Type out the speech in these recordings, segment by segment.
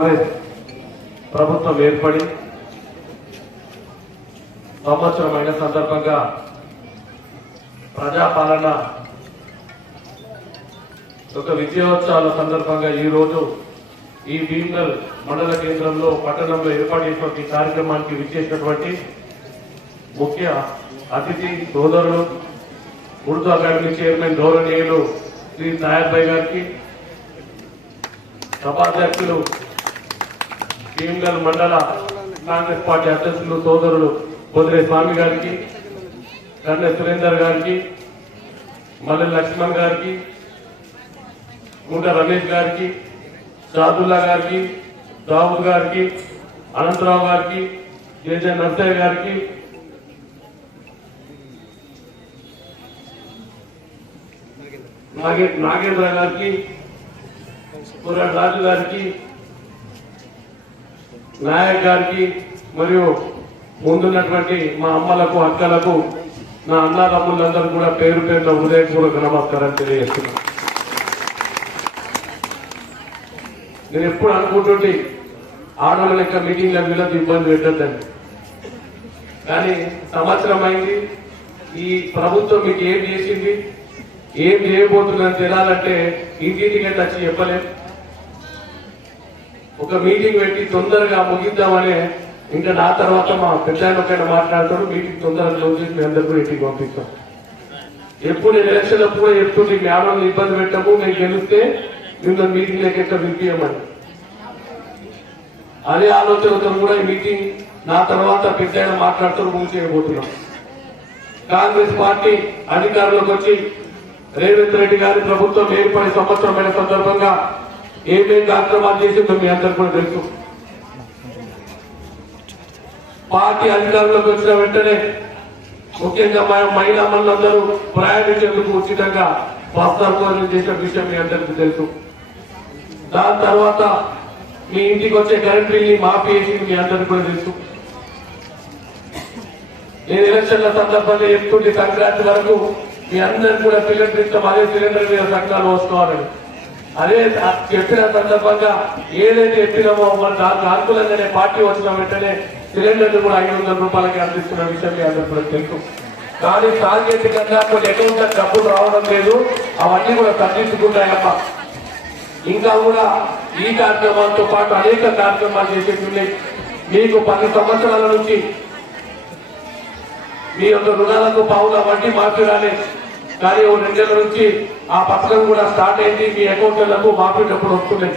కాంగ్రెస్ ప్రభుత్వం ఏర్పడి సంవత్సరమైన సందర్భంగా ప్రజాపాలన ఒక విజయోత్సవాల సందర్భంగా ఈ రోజు ఈ భీమ్గల్ మండల కేంద్రంలో పట్టణంలో ఏర్పాటు చేసినటువంటి కార్యక్రమానికి విచ్చేసినటువంటి ముఖ్య అతిథి సోదరులు ఉర్దూ అకాడమీ చైర్మన్ గౌరవనీయులు శ్రీ నాయర్ భాయ్ గారికి, సభాధ్యక్షులు భీమ్గల్ మండల కాంగ్రెస్ పార్టీ అధ్యక్షులు సోదరులు పొదిరే స్వామి గారికి, కన్నె సురేందర్ గారికి, మల్లె లక్ష్మణ్ గారికి, గుంట రమేష్ గారికి, షాదుల్లా గారికి, దావుద్ గారికి, అనంతరావు గారికి, జేజే నర్సయ్య గారికి, నాగేంద్ర గారికి, పురాడ్ రాజు గారికి, నాయక్ గారికి మరియు ముందున్నటువంటి మా అమ్మలకు అక్కలకు నా అన్నదమ్ములందరూ కూడా పేరు పేరున హృదయపూర్వక నమస్కారం తెలియజేస్తున్నాను. నేను ఎప్పుడు అనుకుంటుంటే ఆడవాళ్ళ లెక్క మీటింగ్ల వీళ్ళకి ఇబ్బంది పెట్టద్దని, కానీ సంవత్సరం అయింది. ఈ ప్రభుత్వం మీకు ఏం చేసింది, ఏం చేయబోతుందని తెలియాలంటే ఇంటింటికి వచ్చి చెప్పలేం. ఒక మీటింగ్ పెట్టి తొందరగా ముగిద్దామనే, ఇంకా నా తర్వాత మా పెద్ద మాట్లాడతాడు, మీటింగ్ తొందరగా క్లోజ్ చేసి మీ అందరూ కూడా ఇంటికి పంపిస్తాం. ఎప్పుడు నేను ఎలక్షన్ అప్పుడు చెప్తుంటే మీ ఆడవాళ్ళని ఇబ్బంది పెట్టము, నేను గెలిస్తే మిమ్మల్ని మీటింగ్ లెక్క వినిపించమని. అదే ఆలోచనతో కూడా ఈ మీటింగ్ నా తర్వాత పెద్ద మాట్లాడుతూ మూసేయబోతున్నాం. కాంగ్రెస్ పార్టీ అధికారంలోకి వచ్చి రేవంత్ రెడ్డి గారి ప్రభుత్వం ఏర్పడి సంవత్సరమైన సందర్భంగా ఏమేం కార్యక్రమాలు చేసిందో మీ అందరూ కూడా తెలుసు. పార్టీ అధికారంలోకి వచ్చిన వెంటనే ముఖ్యంగా మహిళా మనులందరూ ప్రయాణించేందుకు ఉచితంగా బస్తాలు చేసిన విషయం మీ అందరికీ తెలుసు. దాని తర్వాత మీ ఇంటికి వచ్చే కరెంట్ బిల్ని మాఫీ చేసి మీ అందరికీ కూడా తెలుసు. నేను ఎలక్షన్ల సందర్భంగా చెప్తుంటే సంక్రాంతి వరకు మీ అందరికీ కూడా సిలిండర్ ఇస్తాం, అదే సిలిండర్ మీద సంఘాలు వస్తున్నారని. అదే చెప్పిన సందర్భంగా ఏదైతే చెప్పినామో మన దానికి అనుకూలంగానే పార్టీ వచ్చిన వెంటనే సిలిండర్ కూడా 500 రూపాయలకి అందిస్తున్న విషయం మీ అందరూ కూడా తెలుసు. కానీ సాంకేతికంగా కొన్ని అకౌంట్ల డబ్బులు రావడం లేదు, అవన్నీ కూడా తగ్గించుకుంటాయమ్మా. ఇంకా కూడా ఈ కార్యక్రమాలతో పాటు అనేక కార్యక్రమాలు చేసేట్టున్నాయి. మీకు 10 సంవత్సరాల నుంచి మీ యొక్క రుణాలకు పావుల వడ్డీ మాఫీ రాలేదు, కానీ 2 నెలల నుంచి ఆ పథకం కూడా స్టార్ట్ అయింది. మీ అకౌంట్లకు మాఫీ డబ్బులు వస్తున్నాయి.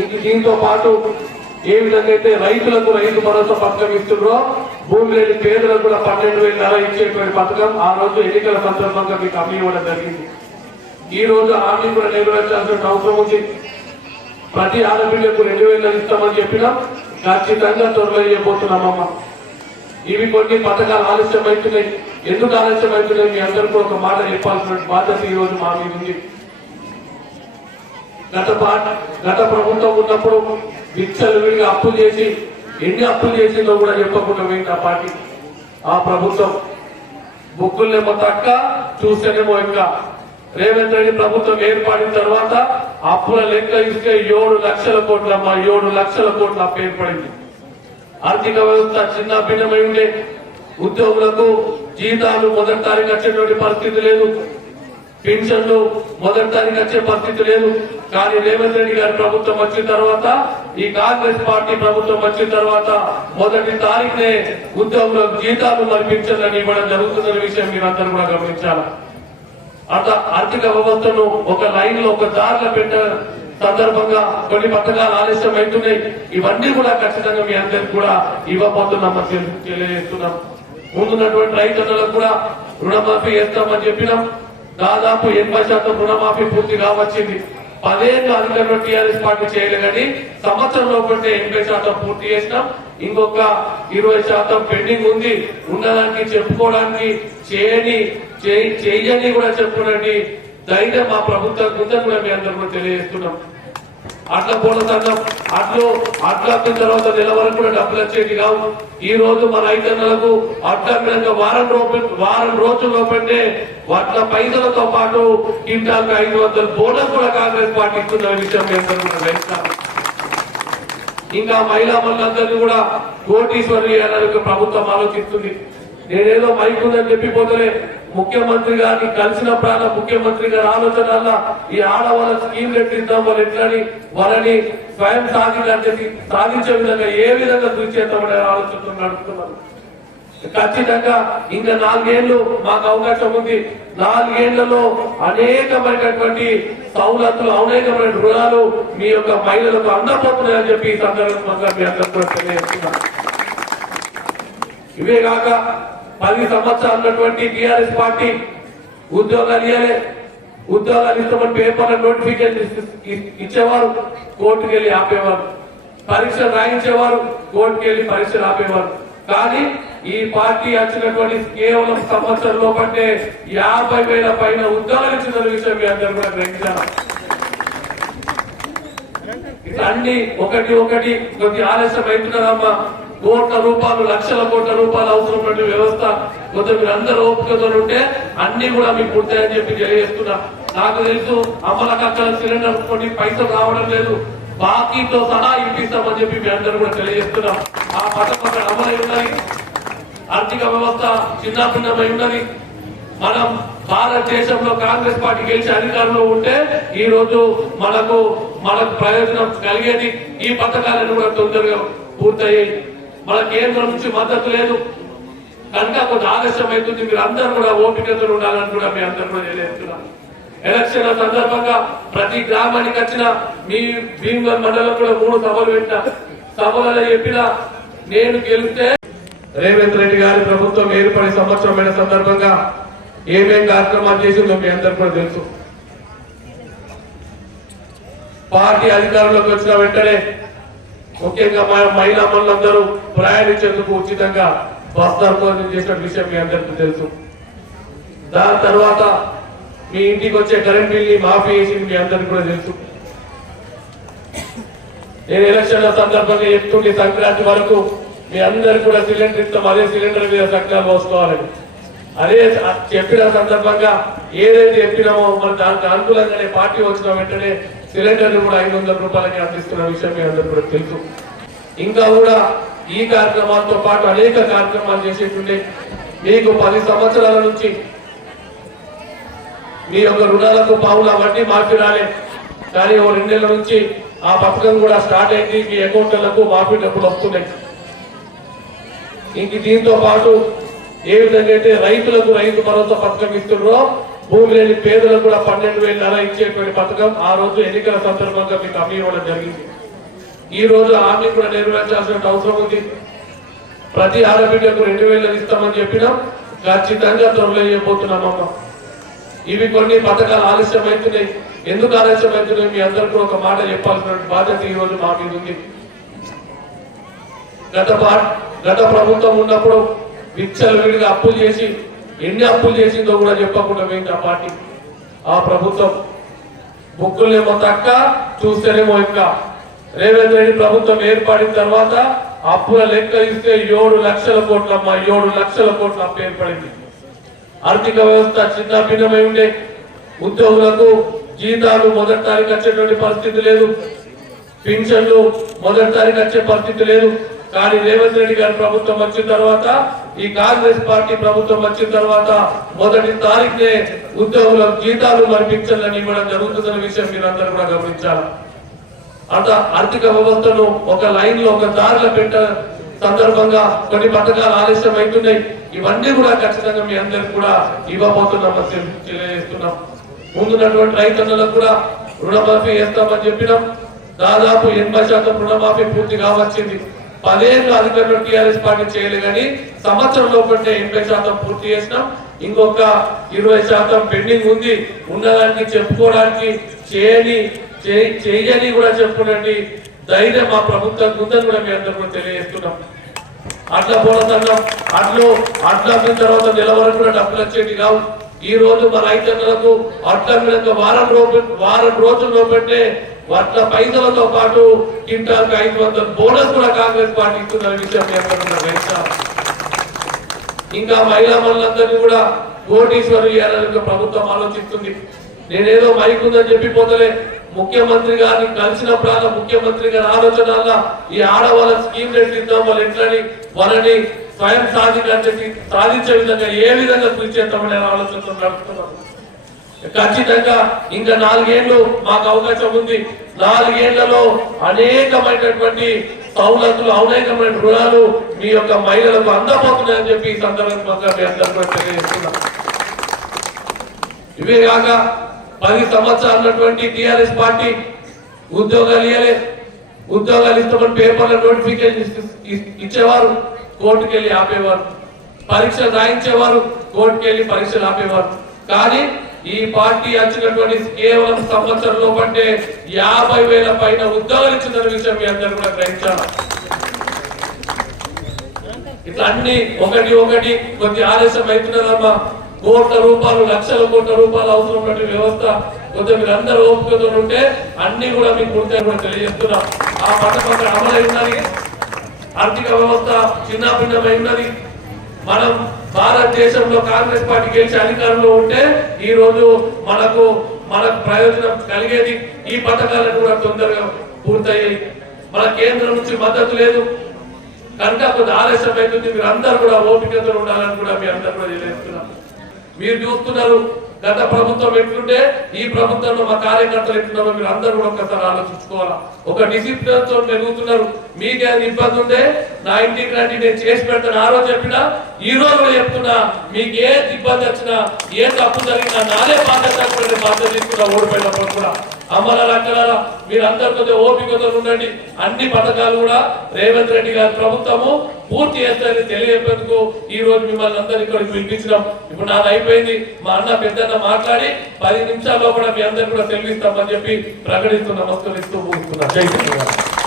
ఇంక దీంతో పాటు ఏ విధంగా అయితే రైతులకు రైతు భరోసా పథకం ఇస్తున్నారో, భూమి లేని పేదలకు కూడా 12,000 ఇచ్చేటువంటి పథకం ఆ రోజు ఎన్నికల సందర్భంగా మీకు అమలు ఇవ్వడం జరిగింది. ఈ రోజు హామీ కూడా నెరవేర్చాల్సిన అవసరం ఉంది. ప్రతి ఆడపిల్లకు 2,000 ఇస్తామని చెప్పినాం, ఖచ్చితంగా త్వరలో ఇవ్వబోతున్నామమ్మా. ఇవి కొన్ని పథకాలు ఆలస్యం అవుతున్నాయి. ఎందుకు ఆలస్యం అవుతున్నాయి మీ అందరికీ ఒక మాట చెప్పాల్సిన బాధ్యత ఈ రోజు మా మీద ఉంది. గత ప్రభుత్వం ఉన్నప్పుడు విచ్చలు విడిగా అప్పులు చేసి ఎన్ని అప్పులు చేసిందో కూడా చెప్పకుండా పోయింది ఆ పార్టీ. ఆ ప్రభుత్వం బుక్కులనేమో తక్క, చూస్తేనేమో ఇంకా. రేవంత్ రెడ్డి ప్రభుత్వం ఏర్పడిన తర్వాత అప్పుల లెక్క ఇస్తే 7 లక్షల కోట్లమ్మా, 7 లక్షల కోట్ల అప్పు ఏర్పడింది. ఆర్థిక వ్యవస్థ చిన్న భిన్నమై ఉండే, ఉద్యోగులకు జీతాలు మొదటి తారీఖు వచ్చేటువంటి పరిస్థితి లేదు, పెన్షన్లు మొదటి తారీఖు వచ్చే పరిస్థితి లేదు. కానీ రేవంత్ రెడ్డి గారి ప్రభుత్వం వచ్చిన తర్వాత, ఈ కాంగ్రెస్ పార్టీ ప్రభుత్వం వచ్చిన తర్వాత మొదటి తారీఖునే ఉద్యోగులకు జీతాలు మరి పెన్షన్లను ఇవ్వడం జరుగుతున్న విషయం మీరందరూ కూడా గమనించాలి. ఆర్థిక వ్యవస్థను ఒక లైన్ లో ఒక దారిలో పెట్ట సందర్భంగా కొన్ని పథకాలు ఆలస్యం అవుతున్నాయి. ఇవన్నీ కూడా ఖచ్చితంగా మీ అందరికి కూడా ఇవ్వబోతున్నామని తెలియజేస్తున్నాం. ముందున్నటువంటి రైతులకు కూడా రుణమాఫీ చేస్తామని చెప్పినాం. దాదాపు 80% రుణమాఫీ పూర్తి కావచ్చింది. 10 ఏళ్ళు అధికారంలో టీఆర్ఎస్ పార్టీ చేయలేదు, కానీ సంవత్సరంలో 80% పూర్తి చేసినాం. ఇంకొక 20% పెండింగ్ ఉంది. ఉండడానికి చెప్పుకోవడానికి చేయని కూడా చెప్పుకోవడానికి ధైర్యం మా ప్రభుత్వం ఉందని కూడా మీ అందరూ కూడా తెలియజేస్తున్నాం. అట్ల పూల సంఘం అట్లొచ్చిన తర్వాత నెల వరకు కూడా డబ్బులు వచ్చేది కావు. ఈ రోజు మన రైతన్నలకు అడ్డంగా వారం రోజుల్లో పెట్టే వాట్ల పైసలతో పాటు క్వింటాల్కి 500 బోనస్ కూడా కాంగ్రెస్ పార్టీ ఇస్తున్న విషయం మీ అందరూ కూడా ఇంకా మహిళా మనులందరినీ కూడా కోటీశ్వరులు చేయాలని ప్రభుత్వం ఆలోచిస్తుంది. నేనేదో మైక్ ఉందని చెప్పిపోతలే, ముఖ్యమంత్రి గారిని కలిసినప్పుడల్లా ముఖ్యమంత్రి గారి ఆలోచన వల్ల ఈ ఆడవాళ్ళ స్కీమ్ ఎట్టిద్దాం, వాళ్ళు ఎట్లని వాళ్ళని స్వయం సాధించే విధంగా ఏ విధంగా కృషి చేద్దామనే ఆలోచనతో నడుపుతున్నారు. ఖచ్చితంగా ఇంకా 4 ఏళ్లు మాకు అవకాశం ఉంది. 4 ఏళ్లలో అనేకమైనటువంటి సౌలతులు, అనేకమైన రుణాలు మీ యొక్క మహిళలకు అందకపోతున్నాయని చెప్పి ఈ సందర్భంగా మీ అందరూ కూడా తెలియజేస్తున్నారు. ఇవే కాక 10 సంవత్సరాలు ఉన్నటువంటి టీఆర్ఎస్ పార్టీ ఉద్యోగాలు ఇవ్వలే, ఉద్యోగాలు ఇస్తామని పేపర్ల నోటిఫికేషన్ ఇచ్చేవారు, కోర్టుకు వెళ్లి ఆపేవారు. పరీక్షలు రాయించేవారు, కోర్టుకు వెళ్లి పరీక్షలు ఆపేవారు. కానీ ఈ పార్టీ వచ్చినటువంటి కేవలం సంవత్సరం లోపంటే 50,000 పైన ఉద్యోగాలు ఇచ్చిన విషయం మీ అందరూ కూడా గ్రహించారు. అన్ని ఒకటి కొద్ది ఆలస్యం అవుతున్నదమ్మా. కోట్ల రూపాయలు, లక్షల కోట్ల రూపాయలు అవసరమైన వ్యవస్థ కొంచెం మీరు అందరూ ఓపికతో ఉంటే అన్ని కూడా మీకు పూర్తాయని చెప్పి తెలియజేస్తున్నా. నాకు తెలుసు అమ్మలకు అక్కడ సిలిండర్ కొన్ని పైసలు రావడం లేదు, బాకీతో సహా ఇప్పిస్తామని చెప్పి మీ అందరూ కూడా తెలియజేస్తున్నాం. ఆ పథకం అమలై ఉన్నది, ఆర్థిక వ్యవస్థ చిన్నభిన్నమై ఉన్నది. మనం భారతదేశంలో కాంగ్రెస్ పార్టీ గెలిచి అధికారంలో ఉంటే ఈ రోజు మనకు ప్రయోజనం కలిగేది. ఈ పథకాలను కూడా తొందరగా పూర్తయ్యాయి. మన కేంద్రం నుంచి మద్దతు లేదు కనుక కొంచెం ఆలస్యం అవుతుంది. మీరు అందరూ కూడా ఓపికతో ఉండాలని కూడా మీ అందరూ కూడా తెలియజేస్తున్నాం. ఎలక్షన్ల సందర్భంగా ప్రతి గ్రామానికి వచ్చిన మీ భీమగల్ మండలం కూడా 3 సభలు పెట్టిన. సభలలో చెప్పిన నేను గెలిస్తే రేవంత్ రెడ్డి గారి ప్రభుత్వం ఏర్పడే సంవత్సరమైన సందర్భంగా ఏమేం కార్యక్రమాలు చేసిందో మీ అందరూ కూడా తెలుసు. పార్టీ అధికారంలోకి వచ్చిన వెంటనే ముఖ్యంగా మహిళా మనులందరూ ప్రయాణించేందుకు ఉచితంగా బస్ దర్శనం చేసిన విషయం మీ అందరికీ తెలుసు. దాని తర్వాత మీ ఇంటికి వచ్చే కరెంట్ బిల్ని మాఫీ చేసింది మీ అందరికీ కూడా తెలుసు. నేను ఎలక్షన్ల సందర్భంగా చెప్తుంటే సంక్రాంతి వరకు మీ అందరు కూడా సిలిండర్ ఇస్తాం, అదే సిలిండర్ మీద సక్రమంగా పోసుకోవాలని అదే చెప్పిన సందర్భంగా ఏదైతే చెప్పినామో మరి దానికి అనుకూలంగానే పార్టీ వచ్చిన వెంటనే సిలిండర్ కూడా 500 రూపాయలకి అందిస్తున్న విషయం మీ అందరూ కూడా తెలుసు. ఇంకా కూడా ఈ కార్యక్రమాలతో పాటు అనేక కార్యక్రమాలు చేసేటుండే. మీకు 10 సంవత్సరాల నుంచి మీ యొక్క రుణాలకు పావుల వడ్డీ మాఫీ రాలే, కానీ 2 నెలల నుంచి ఆ పథకం కూడా స్టార్ట్ అయింది. మీ అకౌంట్లకు మాఫీ డబ్బులు వస్తున్నాయి. ఇంక దీంతో పాటు ఏ విధంగా అయితే రైతులకు రైతు భరోసా పథకం ఇస్తున్నారో భూమి లేని పేదలకు కూడా 12,000 ఇచ్చేటువంటి పథకం ఆ రోజు ఎన్నికల సందర్భంగా మీకు హామీ ఇవ్వడం జరిగింది. ఈ రోజు హామీ కూడా నెరవేర్చాల్సిన అవసరం ఉంది. ప్రతి ఆడబిడ్డకు 2,000 ఇస్తామని చెప్పినాం, ఖచ్చితంగా త్వరలో చేయబోతున్నామమ్మా. ఇవి కొన్ని పథకాలు ఆలస్యం అవుతున్నాయి. ఎందుకు ఆలస్యం అవుతున్నాయి మీ అందరికీ ఒక మాట చెప్పాల్సిన బాధ్యత ఈ రోజు మా మీద ఉంది. గత ప్రభుత్వం ఉన్నప్పుడు విచ్చలవిడిగా అప్పులు చేసి ఎన్ని అప్పులు చేసిందో కూడా చెప్పకుండా పోయింది ఆ పార్టీ. ఆ ప్రభుత్వం బుక్కులేమో తక్క, చూస్తేనేమో ఇంకా. రేవంత్ రెడ్డి ప్రభుత్వం ఏర్పడిన తర్వాత అప్పుల లెక్క ఇస్తే 7 లక్షల కోట్లమ్మా, 7 లక్షల కోట్ల అప్పు ఏర్పడింది. ఆర్థిక వ్యవస్థ చిన్న భిన్నమై ఉండే. ఉద్యోగులకు జీతాలు మొదటి తారీఖు వచ్చేటువంటి పరిస్థితి లేదు, పింఛన్లు మొదటి తారీఖు వచ్చే పరిస్థితి లేదు. కానీ రేవంత్ రెడ్డి గారి ప్రభుత్వం వచ్చిన తర్వాత, ఈ కాంగ్రెస్ పార్టీ ప్రభుత్వం వచ్చిన తర్వాత మొదటి తారీఖునే ఉద్యోగులకు జీతాలు మరి పింఛన్లను ఇవ్వడం జరుగుతుందన్న విషయం మీరందరూ కూడా గమనించాలి. అంత ఆర్థిక వ్యవస్థను ఒక లైన్ లో ఒక దారిలో పెట్ట సందర్భంగా కొన్ని పథకాలు ఆలస్యం అవుతున్నాయి. ఇవన్నీ కూడా ఖచ్చితంగా మీ అందరికి కూడా ఇవ్వబోతున్నామని తెలియజేస్తున్నాం. ముందున్నటువంటి రైతన్నలకు కూడా రుణమాఫీ చేస్తామని చెప్పినాం. దాదాపు 80% రుణమాఫీ పూర్తి కావచ్చింది. 10 ఏళ్ళు అధికారులు టీఆర్ఎస్ పార్టీ చేయలేదు, కానీ సంవత్సరంలో పట్టే 80% పూర్తి చేసినాం. ఇంకొక 20% పెండింగ్ ఉంది. ఉన్నదానికి చెప్పుకోవడానికి చేయని కూడా చెప్పుకోండి ధైర్యం మా ప్రభుత్వం ఉందని కూడా మీ అందరూ కూడా తెలియజేస్తున్నాం. అట్లా పోరాటం అడ్లు అమ్మిన తర్వాత నెల వరకు కూడా డబ్బులు వచ్చేది కావు. ఈ రోజు మన రైతన్నలకు అడ్ల వారం రోజుల్లో పెట్టే వడ్ల పైసలతో పాటు కింటాలకు 500 బోనస్ కూడా కాంగ్రెస్ పార్టీ ఇస్తున్న విషయం ఇంకా మహిళా మనులందరినీ కూడా కోటీశ్వరులు చేయాలని ప్రభుత్వం ఆలోచిస్తుంది. నేనేదో మైక్ ఉందని చెప్పిపోతలే, ముఖ్యమంత్రి గారిని కలిసినప్పుడల్లా ముఖ్యమంత్రి గారి ఆలోచన ఈ ఆడవాళ్ళ స్కీమ్ రేట్లు ఇద్దాం, వాళ్ళు ఎట్లని వాళ్ళని స్వయం సాధించే విధంగా ఏ విధంగా కృషి చేద్దామనే ఆలోచనతో నడుపుతున్నాం. ఖచ్చితంగా ఇంకా 4 ఏళ్ళు మాకు అవకాశం ఉంది. 4 ఏళ్లలో అనేకమైనటువంటి సౌలతులు, అనేకమైన రుణాలు మీ యొక్క మహిళలకు అందబోతున్నాయని చెప్పి ఈ సందర్భంగా మీ అందరూ తెలియజేస్తున్నాం. ఇవే కాక 10 సంవత్సరాలు ఉన్నటువంటి టిఆర్ఎస్ పార్టీ ఉద్యోగాలు ఇవ్వలే. ఉద్యోగాలు ఇస్తామని పేపర్ల నోటిఫికేషన్ ఇచ్చేవారు, కోర్టుకు వెళ్ళి ఆపేవారు. పరీక్షలు రాయించేవారు, కోర్టుకు వెళ్ళి పరీక్షలు ఆపేవారు. కానీ ఈ పార్టీ వచ్చినటువంటి కేవలం సంవత్సరంలో పట్టే 50,000 పైన ఉద్యోగాలు ఇచ్చిన విషయం మీ అందరూ కూడా గ్రహించాలి. ఇట్లా అన్ని ఒకటి కొద్ది ఆలస్యం అవుతున్నదమ్మా. కోట్ల రూపాయలు, లక్షల కోట్ల రూపాయలు అవసరం ఉన్నటువంటి వ్యవస్థ కొంచెం మీరు అందరూ ఓపికతో ఉంటే అన్ని కూడా మీకు ఉంటాయని కూడా తెలియజేస్తున్నాం. ఆ పథకం అమలై ఉన్నది. ఆర్థిక వ్యవస్థ చిన్నభిన్నమై ఉన్నది. మనం భారతదేశంలో కాంగ్రెస్ పార్టీ గెలిచి అధికారంలో ఉంటే ఈ రోజు మనకు ప్రయోజనం కలిగేది. ఈ పథకాలను కూడా తొందరగా పూర్తయ్యాయి. మన కేంద్రం నుంచి మద్దతు లేదు కనుక కొంచెం ఆలస్యం అవుతుంది. మీరు అందరూ కూడా ఓపికతో ఉండాలని కూడా మీ అందరూ కూడా తెలియజేస్తున్నాం. మీరు చూస్తున్నారు గత ప్రభుత్వం ఎట్లుంటే ఈ ప్రభుత్వంలో మా కార్యకర్తలు ఎట్లున్నారో మీరు అందరూ కూడా ఒక్కసారి ఆలోచించుకోవాలా. ఒక డిసిప్లిన్ తో పెరుగుతున్నారు. మీకేమైనా ఇబ్బంది ఉంటే నా ఇంటికి రండి, నేను చేసి పెడతాను. ఆ రోజు చెప్పినా ఈ రోజు కూడా చెప్తున్నా, మీకు ఏ ఇబ్బంది వచ్చినా ఏ తప్పు జరిగినా నాదే బాధ్యత తీసుకున్నా. ఓడిపోయినప్పుడు కూడా అమ్మలారా మీరు అందరు కొంచెం ఓపికతో ఉండండి. అన్ని పథకాలు కూడా రేవంత్ రెడ్డి గారి ప్రభుత్వము పూర్తి చేస్తారని తెలియజేందుకు ఈ రోజు మిమ్మల్ని అందరినీ ఇక్కడికి పిలిపించినాం. ఇప్పుడు నాది అయిపోయింది. మా అన్న పెద్దన్న మాట్లాడి 10 నిమిషాల్లో కూడా మీ అందరికీ కూడా సెలవిస్తామని చెప్పి ప్రకటిస్తూ నమస్కరిస్తూ ముగిస్తున్నా. జై శ్రీరామ్.